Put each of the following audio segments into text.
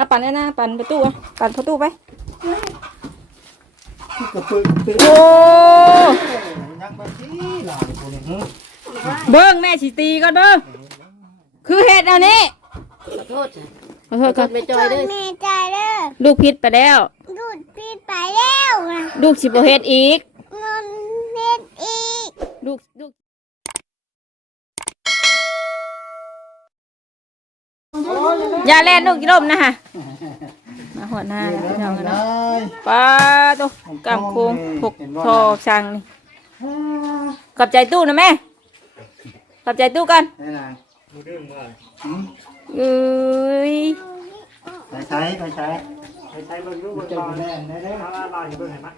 เอาปั่นได้นะปั่นประตูอะปั่นประตูไป กระปืนปืนโอ้ ยังบางทีหลายคนเนี่ยฮึเบิ้งแม่สิตีก่อนเบิ้งคือเห็ดอันนี้ ขอโทษจ้ะขอโทษก่อน ไม่จอยเด้อแม่ใจเด้อลูกพิษไปแล้ว ดูดพี่ไปแล้วนะลูกสิบเฮ็ดอีก นอนเล็ดอีก ลูกลูก อย่าแล่นลูกกิลมนะฮะมาหอดหน้าพี่น้องเนาะปลาตัวกำโค้งหกทอช่างนี่ขอบใจตู้นะแม่ขอบใจตู้กันเอ้ยไปใช้ไปใช้ไปใช้เบิ่งลูกเบิ่อนแน่ได้ได้มาลายเบิ่งเห็นไหม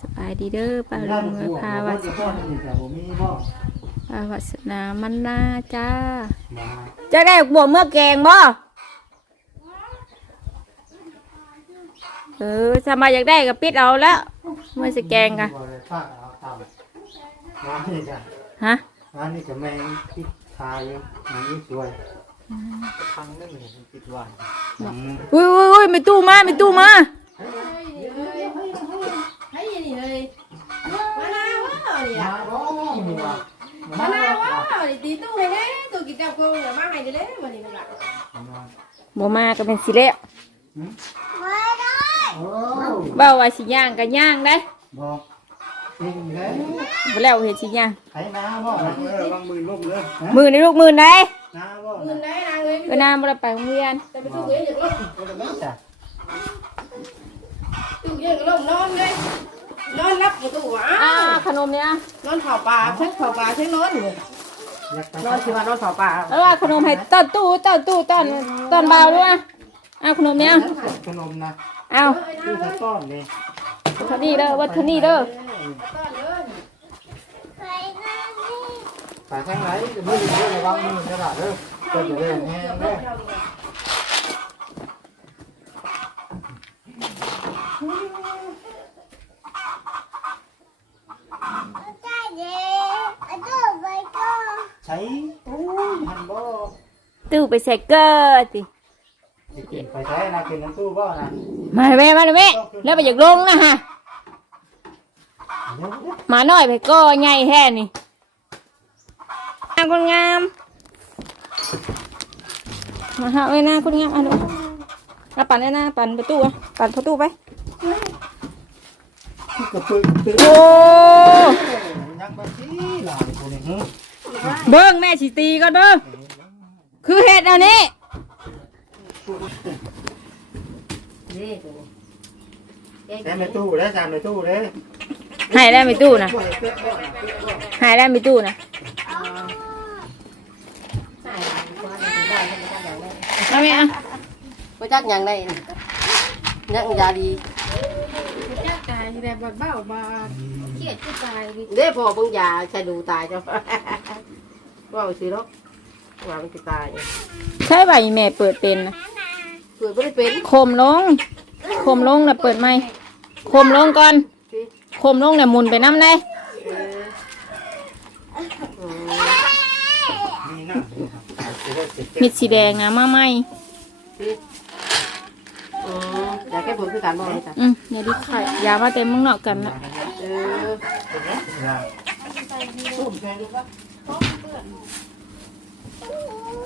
สบายดีเด้อป้าลุงพาวัส พ่อนี่แต่ผมมีพ่อพาวัสนามันนาจ้า มาจะได้บวกเมื่อแกงบ่ เออถ้ามาอยากได้ก็ปิดเอาแล้วเมื่อจะแกงกันบ่ได้ฝากเอาตามมานี่จ้ะฮะ ร้านนี้ก็แม่งติดทายอยู่มันนี่สวยครั้งนึงเห็นติดหวานอืมอุ้ยอุ้ยอุ้ยไม่ตู้มาไม่ตู้มาให้นี่เลยมะนาวว้าวเนี่ยมาบ่มีว่ะ มะนาวว้าวนี่ตีตู้ให้เด้ตู้กินกับกูเนี่ยมาให้เด้อวันนี้นะบ่มาก็เป็นสิเละมาได้โอ้เบ้าว่าสิย่างก็ย่างได้บ่จริงเลยบ่แล้วเฮ็ดสิย่างไถนาบ่เออวางมือลบเลยมือในลูกมือไหนนาบ่เงินได้นางเลยก็น้ำบ่ได้ไปโรงเรียนแต่ไปตู้เยอะอย่างล่มจ้ะตู้เยอะอย่างล่มนอนเลย นอนรับอยู่ตู้ว้าอ่าขนมเนี่ยนอนเผาปลาเช็คเผาปลาเช็คนอนอยู่อยากไปนอนสิว่านอนเผาปลาแล้วว่าขนมให้ต้อนตู้ต้อนตู้ต้อนต้อนเบาด้วยนะเอาขนมเนี่ยขนมนะเอาตู้สะต้อนนี่เท่านี้เด้อวัดเท่านี้เด้อไปนั่นนี่ไปทางไหนจะมือเด้อระวังมือกระดาษเด้อก็จะได้แห้งเด้อ ใจเด้อดูไปก่อน ใช้โอ้ยหันบ่ ตู้ไปใส่เกอร์สิสิกินไปใช้นะกินน้ำตู้บ่นะมาเลยแม่มาเลยแม่แล้วไปอยากลงนะฮะเดี๋ยวเดี๋ยวหมาน้อยไปก็ใหญ่แท้นี่งามคนงามมาหาไว้หน้าคนงามอะดูเอาปั่นได้หน้าปั่นประตูอะปั่นประตูไปกระปืนปืนโอ้ยังบางทีหลายคนเนี่ยฮึเบิ้งแม่สิตีก่อนเบิ้ง คือเห็ดอันนี้นี่ใช้ในตู้ได้จานในตู้เด้หายแล้วไม่ตู้นะช่วยเก็บบ่หายแล้วไม่ตู้นะใช่ได้ได้ได้ได้เอาไหมอะบ่จักอย่างได้ยังยาดีจักตายแบบบดเบ้าบาเครียดก็ตายเด้พอเบิ่งยาใช้ดูตายเจ้าว่าสิเนาะ ว่ามันสิตายใช่ป่ะอีแม่เปิดเป็นนะเกิดบ่ได้เป็นโคมลงโคมลงนะเปิดไหมโคมลงก่อนโคมลงเนี่ยหมุนไปน้ำได้เอออืมนี่นะมิดสีแดงนะมาไหมอืมอยากแก้ผลคือการบ่เลยจ้ะอืมอย่าดิไข่ยามาเต็มมึงเนาะกันนะเออ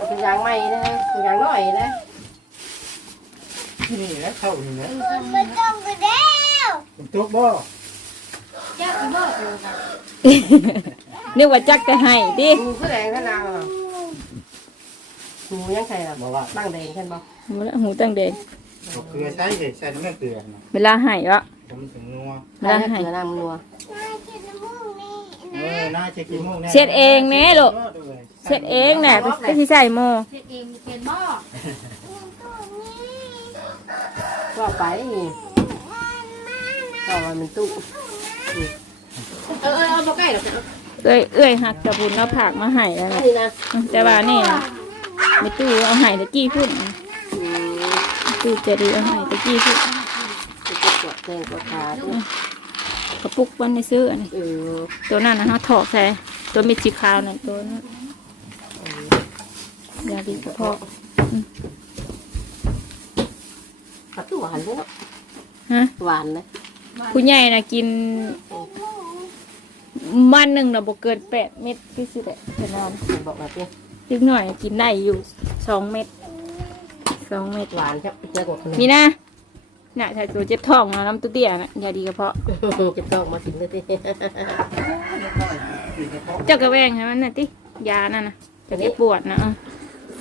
เป็นยางใหม่นะเป็นยางน้อยนะที่นี่แหละเข้าอยู่แล้วไม่ต้องไปแล้วเป็นตุ๊กบ่นึกว่าจักจะให้ดิดูคือแดงขนาดน่ะดูยังไงล่ะบอกว่าตั้งแดงขึ้นบ่หูละหูตั้งแดงบอกเกลือใช้เลยใช้น้ำเกลือนะเวลาให้ละผมถึงนัวเวลาให้เกลือน้ำนัว เออน่าจะกินมุกแน่เช็ดเองแน่ลูก เช็ดเองแน่ก็ที่ใส่โมก็ไปก็ว่ามันตู้เออเออเอาบ่ใกล้หรอกจ้ะเอ้ยเอ้ยหักตะบุญเอาผักมาให้แล้วอันนะนี้นะแต่ว่านี่นะไม่ตู้เอาให้ตะกี้พุ่นอืมตู้จะดีเอาให้ตะกี้พุ่น จะกดกดแดงกดขาก ระปุกวันในซื้ออันนี้เออตัวนั้นนะฮะถอกใส่ตัวมิดสีขาวนั่นตัวนั้นยาดีกระเพาะปัดตัวหวานเลยเนาะฮะหวานเลยผู้ใหญ่นะกิน มันหนึ่งนะบกเกินแปดเม็ดพี่สิแหละจะนอนบอกแบบนี้เล็กหน่อยกินได้อยู่สองเม็ดสองเม็ดหวานครับเจอกว่าขนมมีนะ น่ะถ้าตัวเจ็บท้องนะน้ำตัวเตี้ยนะยาดีกระเพาะจะต้องมาถึงเลยทีเจ้ากระแวงใช่ไหมน่ะติยานั่นนะจะได้ปวดนะเออ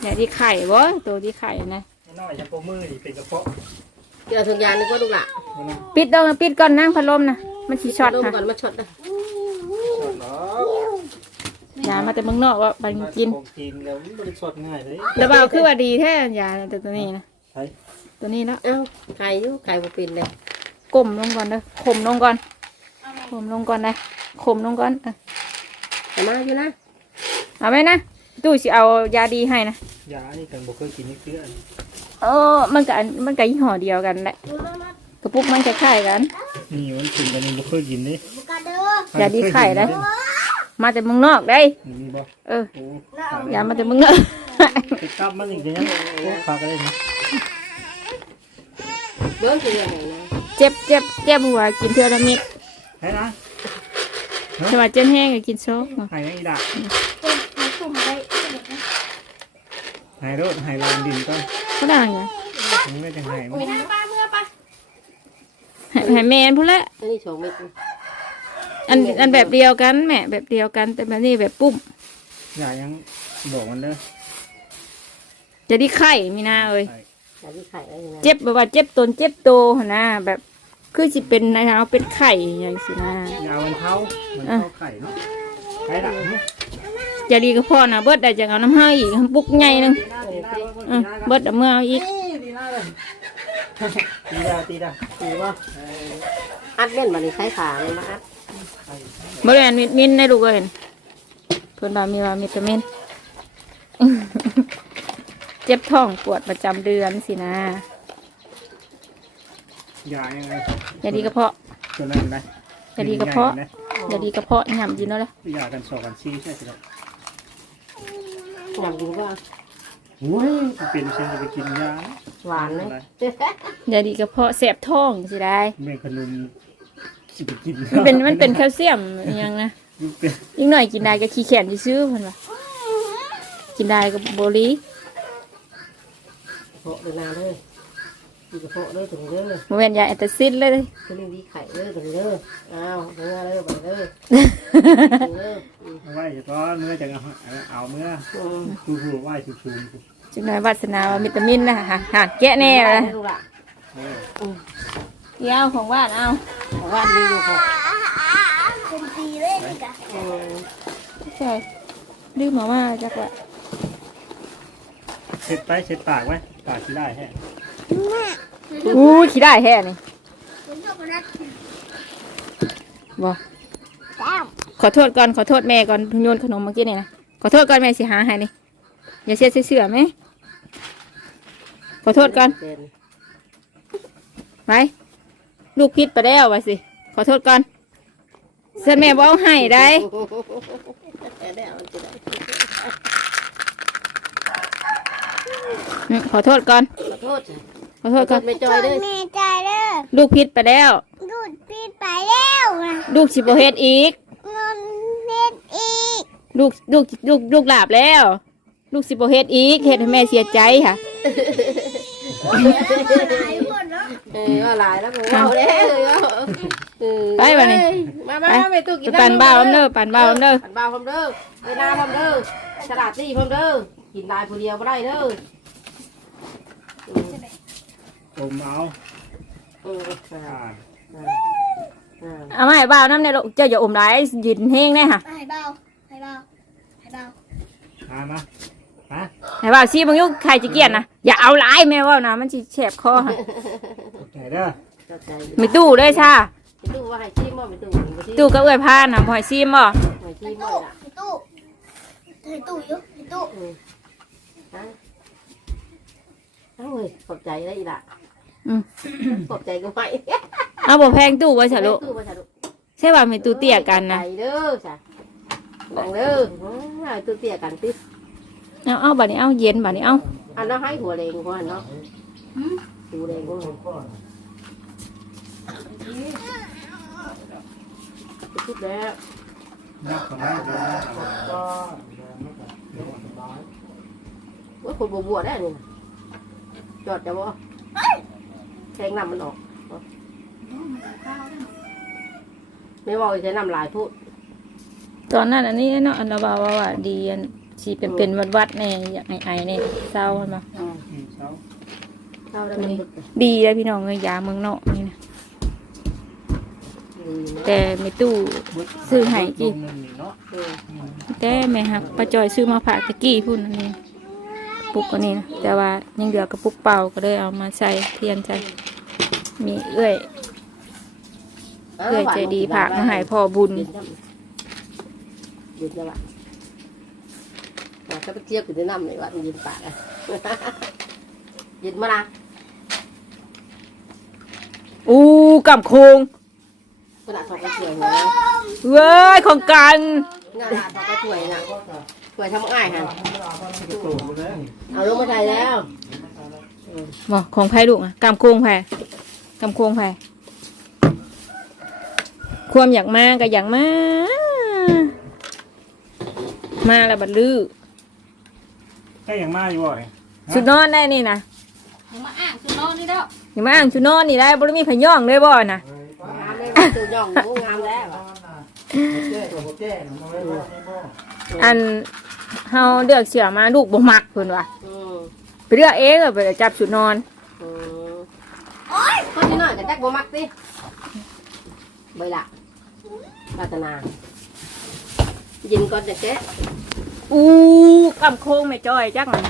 ยาที่ไข่บ่ตัวที่ไข่นะน้อยจะโปมือนี่เป็นกระเพาะเดี๋ยวถุงยางนึกว่าลูกหละมันนะปิดดองปิดก่อนนั่งพัดลมนะมันสีช็อตลงค่ะก่อนมาช็อตนะสดเนาะยามาแต่เมืองนอกว่าบันกินของกินแล้วมันบริสดง่ายเลยแล้วเบาคือว่าดีแท้ยาแต่ตัวนี้นะใช่ ตัวนี้แล้วเอ้าไข่อยู่ไข่บ่เป็นเลยกลมลงก่อนเด้อข่มลงก่อนข่มลงก่อนได้ข่มลงก่อนเออแต่มาอยู่นะเอาไหมนะตู้สิเอายาดีให้นะยานี่กันบ่เคยกินนี่เพื่อนเออมันกับมันกับยี่ห้อเดียวกันแหละกระปุกมันคล้ายๆกันนี่มันกินกันนี่บ่เคยกินนี่กระเด้อยาดีไข่ได้มาแต่เมืองนอกได้มีบ่เออโอ้ยามาแต่เมืองนอกไปกลับมันอีกจังโอ้ขาก็ได้นะ เบิ้งคือยังไงนะเจ็บเจ็บเจ็บหัวกินเทือละเม็ดให้นะสวัสดเจ็บแห้งก็กินโซ่ให้ยังอีดาเป็นผสมไปให้รถให้ลานดินก่อนก็ได้ไงมันไม่จังให้มันไปทางป้าเมื่อปะให้ให้แมนพูดละอันนี้สองเม็ดอันอันแบบเดียวกันแม่แบบเดียวกันแต่แบบนี้แบบปุ้มอย่ายังบอกมันเด้อจะได้ไข่มีนาเอ้ย แต่ที่ไข่อะไรนะเจ็บแบบว่าเจ็บตนเจ็บโตหั่นนะแบบคือสิเป็นนะเอาเป็นไข่อย่างสินะยามันเท้ามันเท้าไข่เนาะให้ดักเนาะจะดีก็พอนะเบิดได้จังเอาน้ำให้อีกปุกใหญ่หนึงเออเบิดเอาเมื่อเอาอีกตีหน้าเลยตีดาตีดาถือว่าอัดเล่นมาในใช้ขาเลยมาอัดบริเวณมิดมินในลูกเอ้ยเพิ่นว่ามีว่ามิตามิน เจ็บท้องปวดประจำเดือนสินะยายังไงอย่าดีกระเพาะตัวนั้นนะอย่าดีกระเพาะอย่าดีกระเพาะหย่ำกินแล้วละยากันสองกันซีใช่ไหมอยากดูว่าโอ้ยเป็นเช่นจะไปกินยาหวานเลยอย่าดีกระเพาะแสบท้องสิได้แม่ขนุนสิไปกินมันเป็นมันเป็นแคลเซียมอหยังนะมันเป็นอีกหน่อยกินได้ก็ขี้แขนซื้อๆเพิ่นว่ากินได้ก็บ่ลีเพาะเลยนาเลยดีกระเพาะเลยถึงเด้อบ่แม่นยาแอนตาซินเลยตัวนี้ดีไข่เลยถึงเด้ออ้าวเนื้อเลยไปเด้อเด้อไหวจะก้อนเมื่อจะเอาเมื่ออืมคือผู้ไหวสูงสูงจังหน่อยวาสนาว่าวิตามินนะฮะหาแกะแน่เลยลูกละเดี๋ยวของว่านเอาว่านดีอยู่ค่ะเป็นปีเลยนี่กะอืมใช่ลืมมาว่าจักว่า เช็ดไปเช็ดปากไว้ปากที่ได้แฮะอู้ขี้ได้แฮ่นี่เป็นช็อกโกแลตบ่แก้วขอโทษก่อนขอโทษแม่ก่อนโยนขนมเมื่อกี้นี่นะขอโทษก่อนแม่สิหาให้นี่อย่าเสียเสือไหมขอโทษก่อนไปลูกพิษไปแล้วไปสิ ขอโทษก่อนเส้นแม่บอาให้ได้ ได้เอาจะได้อืมขอโทษก่อน ขอโทษจ้ะขอโทษก่อนไม่จอยเด้อ แม่ใจเด้อลูกพิษไปแล้ว ดูดปีดไปแล้วนะลูกสิบเฮ็ดอีกเงินเน็ดอีกลูกลูกลูกลูกหลาบแล้ว ลูกสิบเฮ็ดอีกเฮ็ดให้แม่เสียใจค่ะเออว่าหลายแล้วผมเอาแล้วเออไปวันนี้มามามาไปตู้กินไปปั่นบ้าวน้ำเด้อปั่นบ้าวน้ำเด้อ ปั่นบ้าวพร้อมเด้อไปนาพร้อมเด้อฉลาดตี้พร้อมเด้อกินลายผู้เดียวบ่ได้เด้อ อมเอาเอออ่าอ่าเอามาให้บ้าวน้ำเนี่ยลูกเจ้าอย่าอมร้ายยินแห้งแน่ค่ะให้เบาให้เบาให้เบามามาฮะให้บ้าวซีบางยุคใครจะเกลียดนะอย่าเอาร้ายแม่ว่านะมันสิแฉบคอค่ะไหนเด้อเข้าใจไม่ตู้เลยช่าไปตู้ว่าให้ชิมบ่ไปตู้ไปชิมตู้ก็เอื้อยพานนะบ่ให้ซีมบ่ให้ชิให้มบ่ตู้ล่ะให้ตู้ให้ตู้อยู่ให้ตู้เออฮะเอาเว้ยขอบใจได้อีกละ อืม ขอบใจก็ไม่เอาบ่แพงตู้ไว้ฉะลูกตู้บ่ฉะลูกใช่ว่ามีตู้เตี้ยกันนะใจเด้อจ้ะบังเด้ออ้าวตู้เตี้ยกันติเอาเอาบัดนี้เอาเย็นบัดนี้เอาอันนั้นให้หัวแรงกว่าเนาะหัวแรงกว่าทุกแล้วนักขนาดนี้ก็ว่าคนบัวๆได้นี่จอดจะบ่ แทงน้ำมันออกไม่ว่าจะน้ำลายพูดตอนนั้นอันนี้เนาะอันเราว่าว่าว่าดีอันสิเป็นเป็นวัดวัดๆแน่อยากไอไอๆแน่เศร้ามันบ่เช้าเข้าได้มันบึกดีเลยพี่น้องเอ้ยยาเมืองนอกนี่นะแต่ไม่ตู้ซื้อให้จิเนาะแต่แม่ฮักป้าจอยซื้อมาฝากตะกี้พุ่นอันนี้ปุกอันนี้นะแต่ว่ายังเหลือกระปุกเปล่าก็เลยเอามาใส่เทียนใส่ มีเอื้อยเอื้อยใจดีผากมาให้พ่อบุญเย็นจังเย็นจังวะอะก็ไปเทียบกับน้ำในวัดมันเย็นปากอะเย็นมาละอู้กำโคงขนาดทอกกระเทียมนะเว้ยของกันงานทอกกระถ้วยนะถ้วยทำง่ายฮะจะโตแล้วเอาลงมาใส่แล้วบอกของไผ่ลูกอะกำโคงไผ่ กำโคงไผ่ความอยากมาก็อยากมา มาแล้วบัดลือก็ยังมาอยู่บ่อยชุดนอนได้นี่นะยังมาอ่างคือน้องนี่แล้วอย่ามาอ่างชุดนอนนี่ได้บ่ได้มีพย่องเลยบ่นะงามเลยตัวย่องหนูงามแล้วอะแก้ตัวแก้มาไว้บ่บ่อันเฮาเลือกเสือมาลูกบ่มักเพิ่นว่าอืมไปเลือกเองอะไปจับชุดนอนอืม คนที่น้อยก็แจ็คบ่มักสิใบละรัตนาเย็นก่อนจะแกะอู้กำโคงแม่จ้อยจักมัน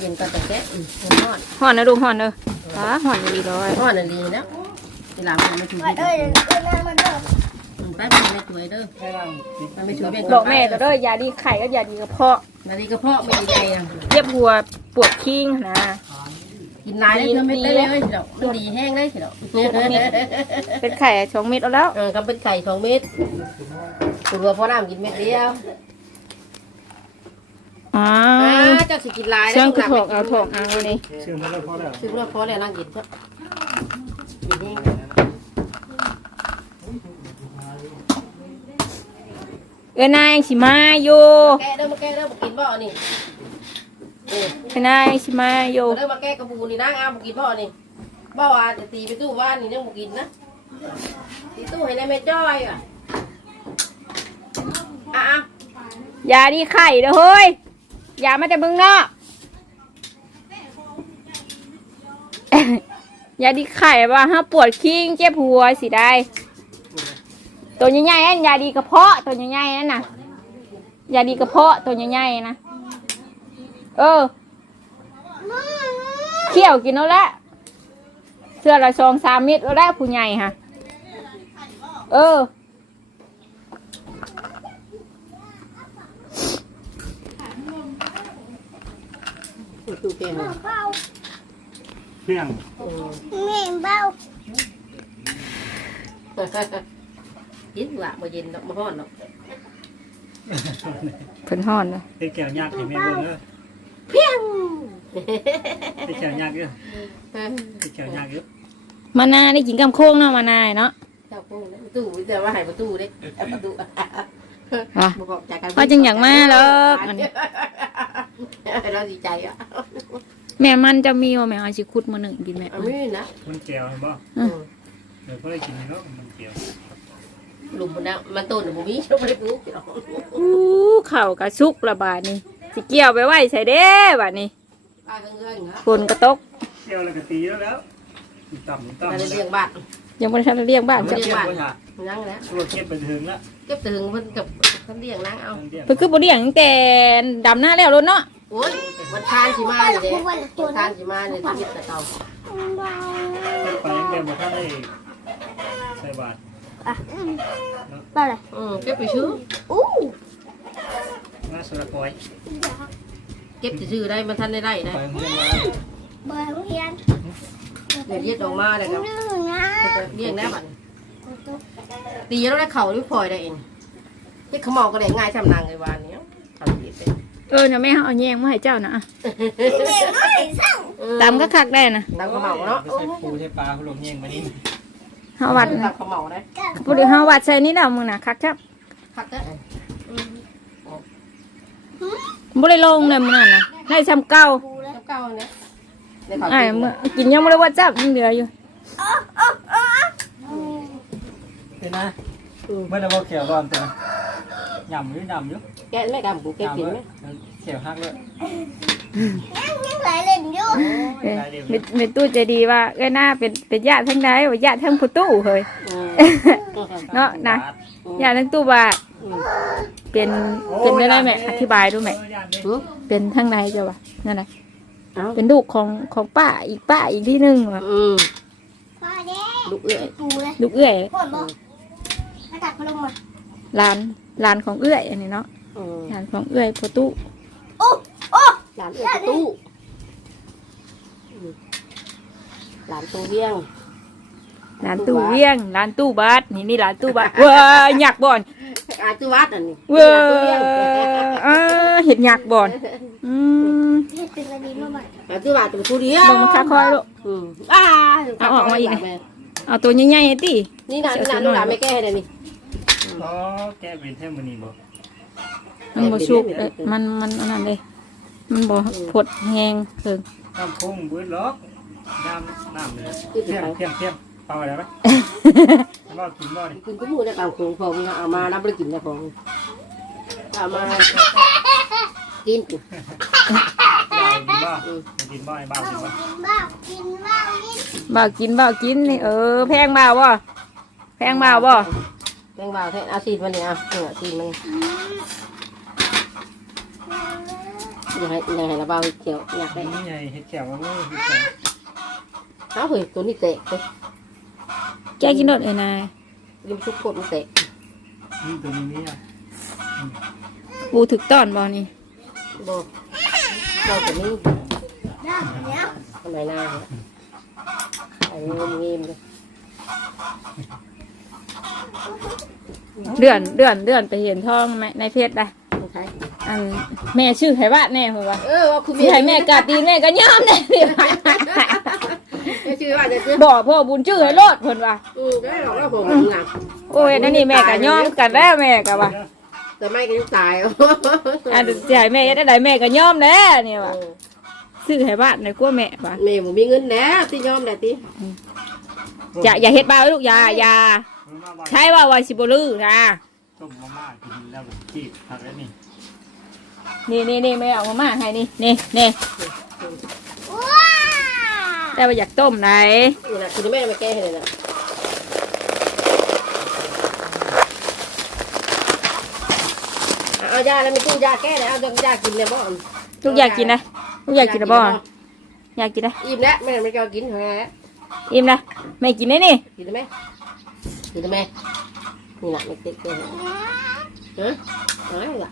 เย็นก่อนจะแกะอืมฮ้อนฮ้อนนะลูกฮ้อนเด้อตาฮ้อนดีร้อยฮ้อนอันนี้นะเวลามันมาถูว่าที่เอ้ยเอ้ยน้ำมันเด้ออืมแป๊บนึงไม่ช่วยเด้อแค่นั่งติดมันไม่ช่วยเบ่งบอกแม่ตัวเด้อยาดีไข่กับยาดีกระเพาะนาดีกระเพาะไม่ใหญ่ๆอะเจ็บหัวปวดคิงนะ กินหลายได้เพื่อไม่ได้เลยสิดอกมันดีแห้งได้สิดอกเป็นไข่สองเม็ดเอาแล้วเออก็เป็นไข่สองเม็ดตัวพอน้ำกินเม็ดเดียวอ๋ออ่าเจ้าสิกินหลายเชื่องคือถอกเอาถอกเอานี่ชื่อมันก็พอแล้วซื้อเพื่อพอแล้วนั่งกินเถอะกินแห้งเอ้ยนายสิมาอยู่แกะเด้อมาแกะเด้อมากินบ่อนี่ เออเอ้ยนายสิมาอยู่เด้อมาแกะกระปูนี่นั่งเอามากินบ่อนี่บ่ว่าจะตีไปตู้บ้านนี่ยังมากินนะตีตู้ให้ในแม่จ้อยอะอะยาดีไข่เด้อเฮ้ยยามาจากเมืองนอกยาดีไข่ว่าฮะปวดคิงเจ็บหัวสิได้ ตัวใหญ่ๆนั่นยาดีกระเพาะตัวใหญ่ๆนั่นน่ะยาดีกระเพาะตัวใหญ่ๆนะ เออเขี่ยวกินแล้วแหละเสื้อละสองสามเม็ดแล้วแหละผู้ใหญ่ฮะเอออะตู้แกงเบาเพียงแม่เบากินว่าบ่เย็นดอกบ่ร้อนดอกเพิ่นห่อนเลยไอ้แก้วยากให้แม่เบิ่งเด้อ เพียงไอ้แก้วยากเด้อไอ้แก้วยากเด้อมานาได้กินกำโค้งเนาะมานาเนาะเจ้าปูประตูแต่ว่าให้ประตูเด้เอาประตูอะบ่บอกจากกันว่าจังอยากมาหรอกอันนี้เราดีใจอะแม่มันจะมีว่าแม่เอาสิคุดมาหนึ่งกินแม่เอาไม่นะมันแก้วเห็นบ่อืมเดี๋ยวพอได้กินนี่เนาะมันแก้วหลุมมันนะมันต้นบ่มีเราไม่ได้ปลูกหรอกอู้เข่ากระซุกระบาดนี่ สิเกี่ยวไปไว้ใส่เด้บาดนี้ป้าก็เงื่อนนะฝนกระตกแก้วแล้วก็ตีแล้วแล้วต่ำต่ำมาเลี้ยงบ้านยังไม่ทันได้เรียกบ้านมันจ้ะเก็บไว้ค่ะนั่งแล้วตัวเก็บไปถึงแล้วเก็บถึงมันกับท่านเลี้ยงนั่งเอามันเก็บเพิ่นคือบ่เลี้ยงตั้งแต่ดำหน้าแล้วรถเนาะโอ้ยมันทานสิมาเลยเด้มันทานสิมาเลยชีวิตแต่เก่าไปยังแต่บ่ทันได้ใส่บาตรเปล่าเลยอืมเก็บไปซื้ออู้ มาสระกอยเก็บซื้อได้มันทันได้ได้นะไปโรงเรียนมาเบอร์โรงเรียนเดี๋ยวเรียกออกมาเลยครับนึ่งนะเลี้ยงได้บัดตีแล้วได้เข่าหรือพลอยได้เองที่เขาเมาก็ได้ง่ายทำนางไอ้วานเนี้ยทำดีเป็นเออเนี่ยแม่เอาแยงมาให้เจ้านะอะเด็กไม่สั่งตำก็คักได้นะตำข้าวเหมาเนาะใส่ปูใส่ปลาเขาลงเงี้ยงมานี่เฮาวัดตำนะข้าวเหมาได้พอดีเฮาวัดใส่นี่ดอกมึงน่ะคักครับคักเด้อ บ่ได้ลงเลยมึงนั่นน่ะได้ซ้ำเก่าเก่าเนี่ยได้ข้าวอ้ายกินเมื่อกินยังบ่ได้ว่าจับยังเหลืออยู่เป็นนะเมื่อเราบอกเขียวร้อนตัวนะยำอยู่ยำอยู่แกะไม่ดำกูแกะกินไหมเขียวหักเลยยังยังไหลเล่นอยู่เอ้ยมีมีตู้ใจดีว่าเอ้ยหน้าเป็นเป็นญาติทั้งใดว่าญาติทั้งผู้ตู้เฮ้ยอืมเนาะนะญาติทั้งตู้บาท เป็นเป็นได้ไหมอธิบายดูไหมอืมเป็นทั้งในจ้ะวะนั่นแหละเอ้าเป็นลูกของของป้าอีกป้าอีกที่หนึงว่ะอืมพอเด้ลูกเอ้ยปูเลยลูกเอื้อยปวดบ่มาตัดพลังมาหลานหลานของเอื้อยอันนี้เนาะอืมหลานของเอื้อยพ่อตู้โอ้โอ้หลานเอ้ยตู้อืมหลานตัวเวียงหลานตู้เวียงหลานตู้บาทนี่นี่หลานตู้บาทว้าหยักบ่อน อาจุวัดอันนี้เว้หลานตัวเวียงเออเห็ดหยักบ่อนอืมเฮ็ดเป็นอะไรดีมาใหม่หลานจุวัดเป็นผู้เดียวลงมาค่าคอยลูกอืมอ่าเอาออกมาอีกไหมเอาตัวใหญ่ๆตินี่นะนี่นะลูกหลานไม่แก้เลยนี่อ๋อแกเป็นแท่มือนี่บ่มันบ่ชุกเอ้ยมันมันอันนั้นเลยมันบ่ผดแหงเพิ่งน้ำพุ่งบื้อล็อกน้ำน้ำเลยเที่ยงเที่ยงเที่ยง เปล่าอะไรไหมบ่กินบ่นี่กินก็มูได้ตามโครงพองเอามานับไปกินนะพองเอามากินกินบ่กินบ่ไอ้บ้ากินบ่กินบ้างกินบ้างกินบ่าวกินบ่าวกินนี่เออแพงบ่าวบ่แพงบ่าวบ่แตงบ่าวแทนอาชีพมันเนี่ยเอาอาชีพมันอย่าให้อย่าให้ระเบาเขียวอยากได้นี่ไงเห็ดแขวมาเว้ยเห็ดแขวเอาเฮ้ยตัวนี้เตะไป แกกินโดดเอ้ยนายริมทุกคนมันเตะนี่ตัวนี้นี่อะปูถึกตอนบ่นี่โบเราตัวนี้ได้เดี๋ยวทำไมหน้าเนี่ยไอ้งมเงียมเลยเดือนเดือนเดือนไปเห็นทองไหมในเพจได้ไม่ใช่อันแม่ชื่อไผว่าแน่เหรอวะเออว่าคุณสิให้แม่กาตีนแม่ก็ย่อม ได้ดิชื่อว่าจะชื่อบอกพ่อบุญชื่อให้รอดเพิ่นว่าอืมได้หรอกว่าผมงามโอ้ยนั่นนี่แม่ก็ย่อมกันแล้วแม่ก็ว่าแต่ไม่ก็ยังตายอันสิให้แม่เฮ็ดได้แม่ก็ย่อมแน่นี่ว่าซื้อให้บ้านในกลัวแม่ว่าแม่ผมมีเงินแล้วที่ยอมแหละที่อย่าอย่าเฮ็ดบ้าไว้ลูกอย่าอย่าใช่ว่าว่าสิบ่ลือนะต้มมาม่ากินแล้วจีบผักแล้วนี่นี่นี่นี่แม่เอามาม่าให้นี่นี่นี่ว้า แต่ว่าอยากต้มไหนนี่นะคุณแม่มาแก้ให้เลยนะเอายาแล้วมีตู้ยาแก้เลยเอายากินเลยบ่ลูกอยากกินนะลูกอยากกินนะบ่อยากกินนะอิ่มแล้วแม่ไม่ก็กินเท่านั้นแหละอิ่มนะแม่กินได้นี่กินได้ไหมกินได้ไหมนี่แหละไม่เต๊ะๆฮะเอาไหมล่ะ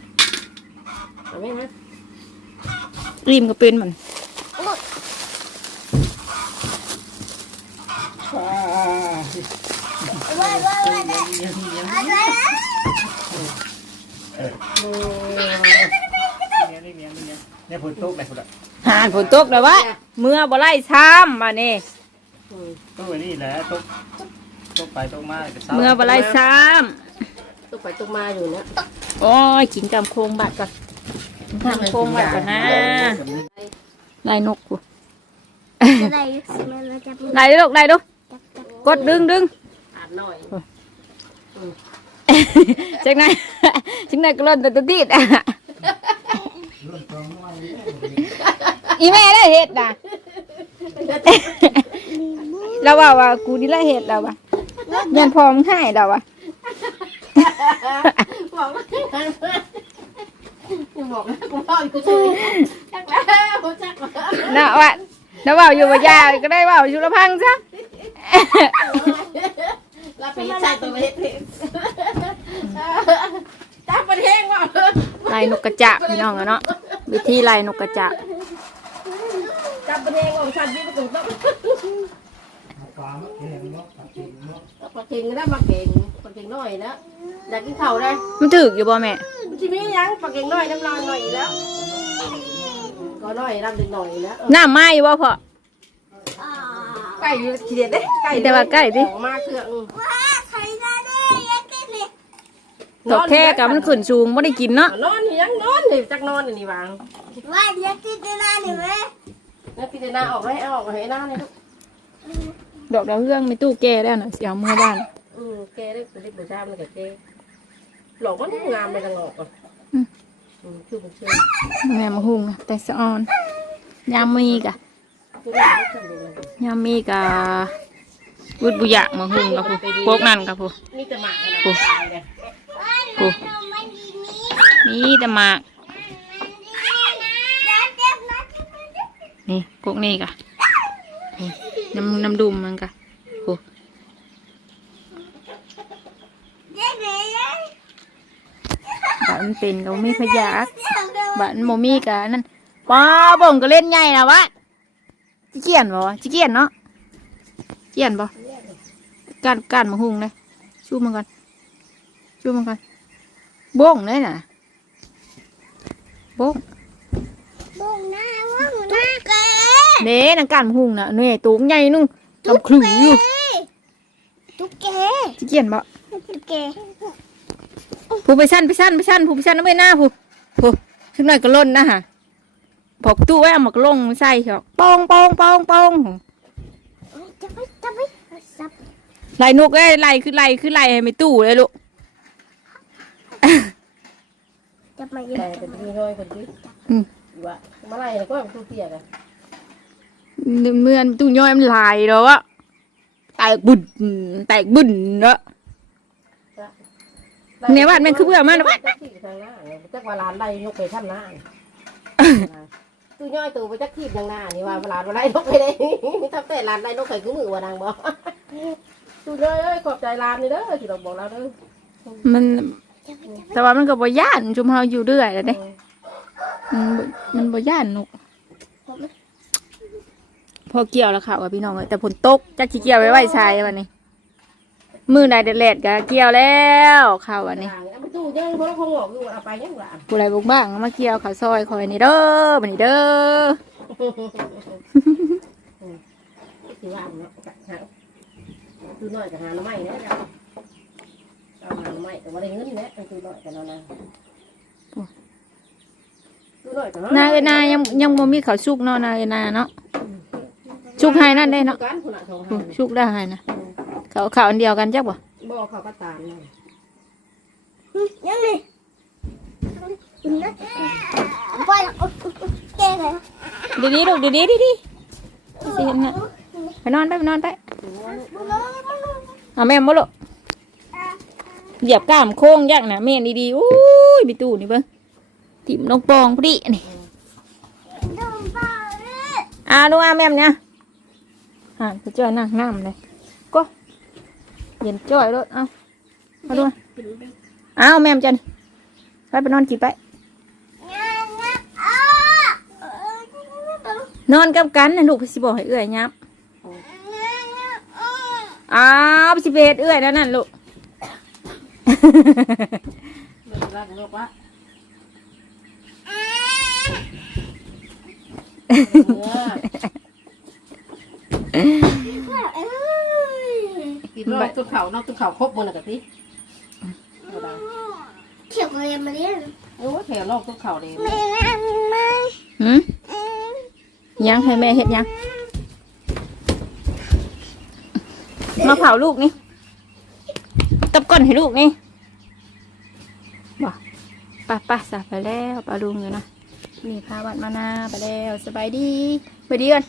เอาไหมฮะอิ่มก็เป็นมัน ว้านะเนี่ยฝนี่ยนี่เลยเนี่ยผลตกเลยผลอะหานฝนตกแล้วะเมื่อบ่ไล่ซ้ำมานี่อืมตกไปนี่แหละตกตกไปตกมาเมื่อบ่ไล่ซ้ำตกไปตกมาอยู่เนี่ยำโอ้ยกินกำโคงบัดก่อนกำโคงบัดก่อนนะไล่นกกูไล่ลูกไล่ลูก กดดึงดึงอ่านหน่อยจังไหนจังไหนก็ล่นแต่ตัวตีดอะอีแม่ได้เห็ดนะเราว่าว่ากูนี่ละเห็ดเราว่ะยันพอมงให้เราว่ะบอกว่ากูบอกแล้วกูพ่ออยู่เฉยจักแล้วจักแล้วน่ะว่ะแล้วว่าอยู่ว่ายาก็ได้ว่าอยู่ละพังซะ รับไปใส่ตัวเล็กจับประเทงว่าไล่นกกระจาบพี่น้องอะเนาะวิธีไล่นกกระจาบจับประเทงว่าฉันยิ่งถูกต้องปลาเค็มเนาะปลาเค็มเนาะประเทงได้มาเก่งประเทงน้อยนะอยากกินข้าวได้มันถึกอยู่บ่แม่ถจิมีหยังปากเก่งน้อยน้ำลายหน่อยอีกแล้วก็น้อยน้ำเด็กหน่อยอีกแล้วเออน้ำไหม้บ่พ่อ ไก่อยู่ทีเด็ดเด้ไก่แต่ว่าไก่ดิ ออกมาเครื่องอืมใครได้ได้ยังกินเลยตกแค่กับมันขึ้นสูงไม่ได้กินเนาะนอนนี่ยังนอนนี่จักนอนนี่วางว่ายังกินได้นานหรือไม่แล้วพี่เดนาออกให้เอาออกให้หน้าเนี่ยลูกดอกดาวเรื่องมีตู้แก่แล้วน่ะเสียเมื่อบ้านอืมแกได้ไปเรียกบูชามันกับแกหลอกมันงามเลยทางออกอะอืมอืมชื่อมันชื่อแม่มาหุงน่ะแต่สะออนยามมีกะชื่อมันชื่อมัน ยามมีกะวุดบุยะมาหุงกับผู้พวกนั่นกับผู้มีแต่หมากนะโอ้ตายเลยผู้มันดีนี้มีแต่หมากแล้วเจ็บนะนี่พวกนี้กะนี่น้ำน้ำดุมมันกะผู้เจ็บเลยยังบ้านมันเป็นก็บ่มีพยากเจ็บเลยบ้านโมมีกะนั่นป้าบ่งก็เล่นใหญ่นะวะ จิเกียนบ่วะจิเกียนเนาะเกียนบ่การการมาหุงเลยชูมันก่อนชูมันก่อนบ้งเลยน่ะบ้งบุ้งหน้าว่างหน้าเก๋เด้นังการมาหุงน่ะเน่ตูงใหญ่นุ่งกำขลุ่อยู่ตุ๊กแกจิเกียนบ่ตุ๊กแกผู้ไปสั้นไปสั้นไปสั้นผู้ไปสั้นเอาไว้หน้าผู้ผู้สักหน่อยก็ล่นนะฮะ พอกตู้ไว้เอามากระลงใส่เถอะปองปองปองปองจับไปจับไปจับไล่นกเอ้ยไล่คือไล่คือไล่ให้ไม่ตู้เลยลูกจับมาเยแต่อะเป็นพี่น้อยคนที่อืมว่าเมื่อไรก็เป็นตู้เตี้ยกันเมื่อนตู้ย่อยมันลายแล้วอะแตกบุ่นแตกบุ่นเนาะเนี่ยว่ามันคือเพื่อมันนะว่าจักที่ทางหน้าเนี่ยจักว่าร้านใดยกไปท่านหน้า ตู้ย่อยตู้ไปจักที่ทางหน้านี่ว่าร้านว่าไรยกไปเลยทำแต่ร้านใดยกไปคือมือว่านางบอกตู้ย่อยเอ้ยขอบใจร้านนี่เด้อที่เราบอกเราเด้อมัน แต่ว่ามันก็บ่ย่านจุมเฮาอยู่เรื่อยแล้วเด้อืมบ่มันบ่ย่านนกพอเกี่ยวแล้วค่ะว่าพี่น้องเอ้ยแต่ฝนตกจักสิเกี่ยวไว้ไว้ใช้วันนี้ มือใดเดดแลดก็เกี่ยวแล้วข้าววันนี้ไป ตู้ย่อยเพราะคงบอกอยู่เอาไปยังหลานผู้ใดบุกบ้างมาเกี่ยวข้าวซอยคอยนี่เด้อบัดนี้เด้อที่ว่าเนาะหาตู้น้อยกับหาหน่อไม้เนี่ยเอาหาหน่อไม้แต่ว่าได้เงินเนี่ยตู้น้อยกับนแล้วนะตู้น้อยกันนาเอ้ยนายังยังบ่มีข้าวสุกเนาะนาเอ้ยนาเนาะสุกให้นั่นได้เนาะกันคนละสองอืหามสุกได้ให้นะเขาวข้าอันเดียวกันจักบ่บอกเขาก็ตามเล ยยังไงไปแกเลยดีๆลูกดีๆดีๆสิเห็นน่ะไปนอนไปไปนอนไปเอาแม่บ่ลูกเหยียบกล้ามโค้งยักน่ะแม่นดีๆอุ้ยมีตู้นี่เบิ่งทิ่มลงปองพอดีนี่ดูบ้าเลยอ่าดูอะแม่มเนี่ยอ่าไปจ่อยนั่งน้ำเลยก็เย็นจ่อยรถเอาเอาดูอะเอ้าวแม่มจันไปไปนอนกี่ไปนงับอะนอนกับกันนะลูกพี่สิบอกให้เอื้อยยับงานงับอ้าวพี่สิเพศเอื้อยแล้วนั่นลูกไม่รักลูกวะกินรอบตุ้เขานอกตุ้เขาครบหมดเลยกับพี่ ยกะทิเขียวเลยมาเรียนโอ้แถวนอกตุ้เขาเลยไม่นั่งไม่หืมยังให้แม่เห็ดยังมาเผาลูกนี่ตับก้อนให้ลูกนี่บ่ไป้าป้าสาไปแล้วปลาลุงอยู่นะนี่พาวัดมานาไปแล้วสบายดีไปดีกัน